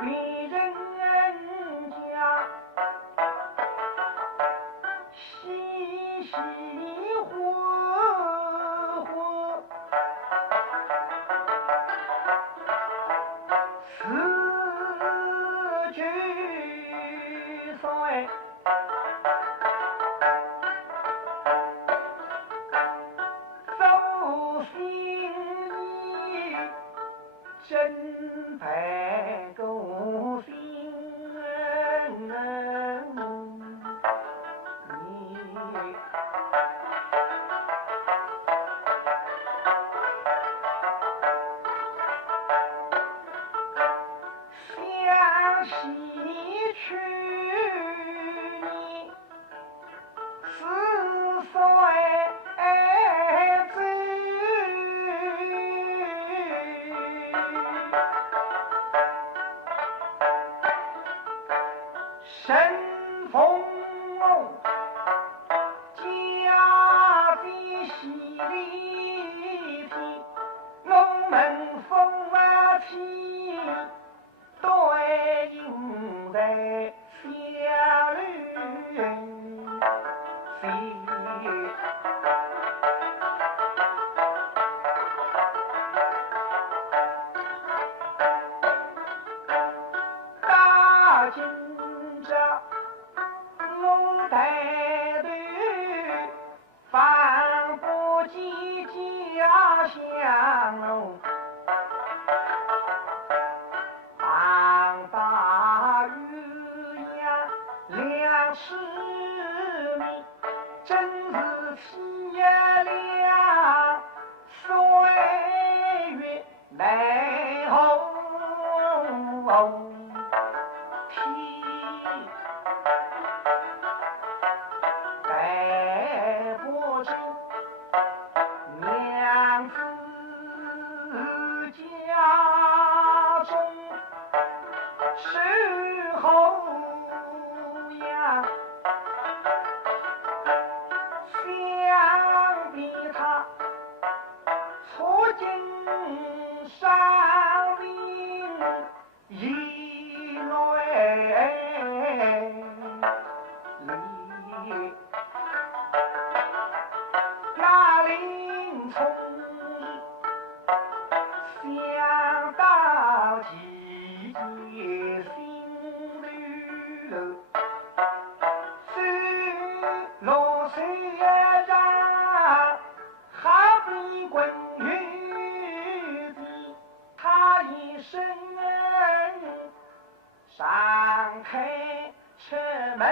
别人家细细活活，四句说走心意，真配够心你。向西去你是岁走，神风家的洗礼皮，我们风起对应在小绿大金着我带队放不及家乡喽，当大雨呀两尺米，真是天凉岁月来后带不走娘子家中时候呀，想必他错进山林一泪里，那林从想到季节心绿了，水落水上好比滚雨滴，他一生上开车门